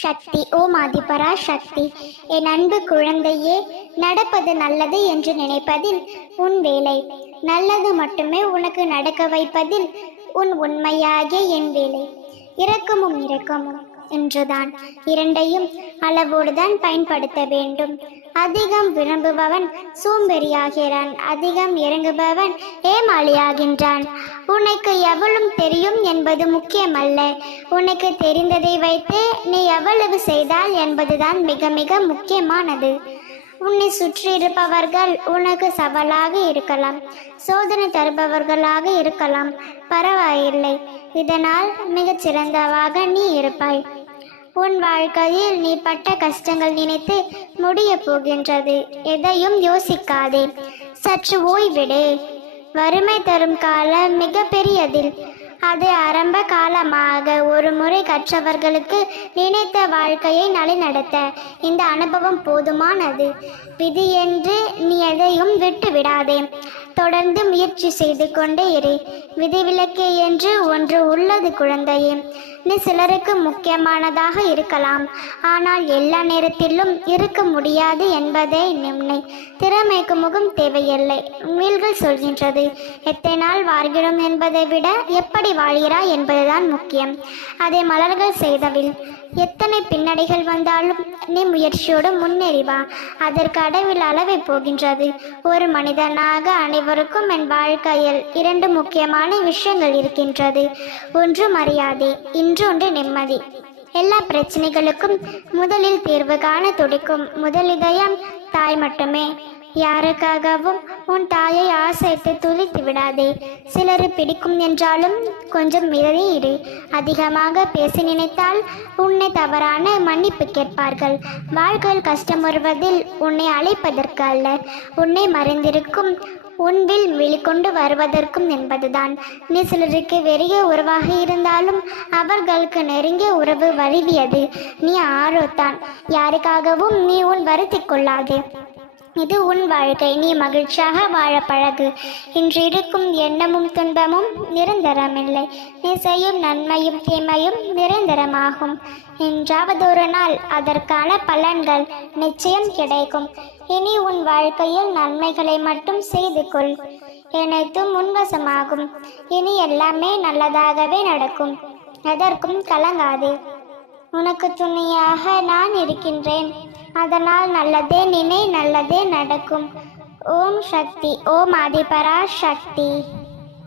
சக்தி ஓம் ஆதிபரா சக்தி என் அன்பு குழந்தையே நடப்பது நல்லது என்று நினைப்பதில் உன் வேலை. நல்லது மட்டுமே உனக்கு நடக்க வைப்பதில் உன் உண்மையாகிய என் வேலை. இரக்கமும் இரக்கமும். என்றுதான். இரண்டையும் அளவோடுதான் பயன்படுத்த வேண்டும். அதிகம் விரும்புபவன் சோம்பேறியாகிறான். அதிகம் இறங்குபவன் ஏமாளியாகின்றான். உனக்கு எவ்வளவு தெரியும் என்பது முக்கியமல்ல. உனக்கு தெரிந்ததை வைத்து நீ எவ்வளவு செய்தால் என்பதுதான் மிக மிக முக்கியமானது. உன்னை சுற்றி இருப்பவர்கள் உனக்கு சவாலாக இருக்கலாம். சோதனை தருபவர்களாக இருக்கலாம். பரவாயில்லை. இதனால் மிகச் சிறந்தவாக நீ இருப்பாய். உன் வாழ்க்கையில் நீ பட்ட கஷ்டங்கள் நினைத்து முடிய போகின்றது. எதையும் யோசிக்காதே. சற்று ஓய்விடு. வறுமை தரும் காலம் மிக பெரியதில். அது ஆரம்ப காலமாக ஒரு முறை கற்றவர்களுக்கு நினைத்த வாழ்க்கையை நலிநடத்த இந்த அனுபவம் போதுமானது. விதி என்று நீ எதையும் விட்டு விடாதே தொடர்ந்து முயற்சி செய்து கொண்டே இரு. விதிவிலக்கு என்று ஒன்று உள்ளது குழந்தையே. நீ சிலருக்கு முக்கியமானதாக இருக்கலாம். ஆனால் எல்லா நேரத்திலும் இருக்க முடியாது என்பதே நிம்னை. திறமைக்கு முகம் தேவையில்லை. மீள்கள் சொல்கின்றது. எத்தனை நாள் வாழ்கிறோம் என்பதை விட எப்படி வாழ்கிறாய் என்பதுதான் முக்கியம். அதை மலர்கள் செய்தவில். எத்தனை பின்னடைகள் வந்தாலும் நீ முயற்சியோடு முன்னேறி வா. அதற்கு அடைவில் அளவை போகின்றது. ஒரு மனிதனாக அனைவருக்கும் என் வாழ்க்கையில் இரண்டு முக்கியமான விஷயங்கள் இருக்கின்றது? ஒன்று மரியாதை இன்றொன்று நிம்மதி. எல்லா பிரச்சனைகளுக்கும் முதலில் தீர்வு காண துடிக்கும் முதலிதயம் தாய் மட்டுமே. யாருக்காகவும் உன் தாயை ஆசைத்து துளித்து விடாதே. சிலர் பிடிக்கும் என்றாலும் கொஞ்சம் மிதறி இரு. அதிகமாக பேச நினைத்தால் உன்னை தவறான மன்னிப்பு கேட்பார்கள். வாழ்க்கையில் கஷ்டம் வருவதில் உன்னை அழைப்பதற்கு அல்ல. உன்னை மறைந்திருக்கும் உன்பில் வெளிக்கொண்டு வருவதற்கும் என்பதுதான். நீ சிலருக்கு வெறிய உறவாக இருந்தாலும் அவர்களுக்கு நெருங்கிய உறவு வழுவியது. நீ ஆரோத்தான். யாருக்காகவும் நீ உன் வருத்திக் கொள்ளாதே. இது உன் வாழ்க்கை. நீ மகிழ்ச்சியாக வாழ பழகு. இன்று இருக்கும் எண்ணமும் துன்பமும் நிரந்தரமில்லை. நீ செய்யும் நன்மையும் தீமையும் நிரந்தரமாகும். என்றாவது ஒரு நாள் அதற்கான பலன்கள் நிச்சயம் கிடைக்கும். இனி உன் வாழ்க்கையில் நன்மைகளை மட்டும் செய்து கொள். அனைத்தும் உன்வசமாகும் இனி எல்லாமே நல்லதாகவே நடக்கும். எதற்கும் கலங்காதே. உனக்கு துணையாக நான் இருக்கின்றேன். அதனால் நல்லதே நினை நல்லதே நடக்கும். ஓம் சக்தி ஓம் ஆதிபரா சக்தி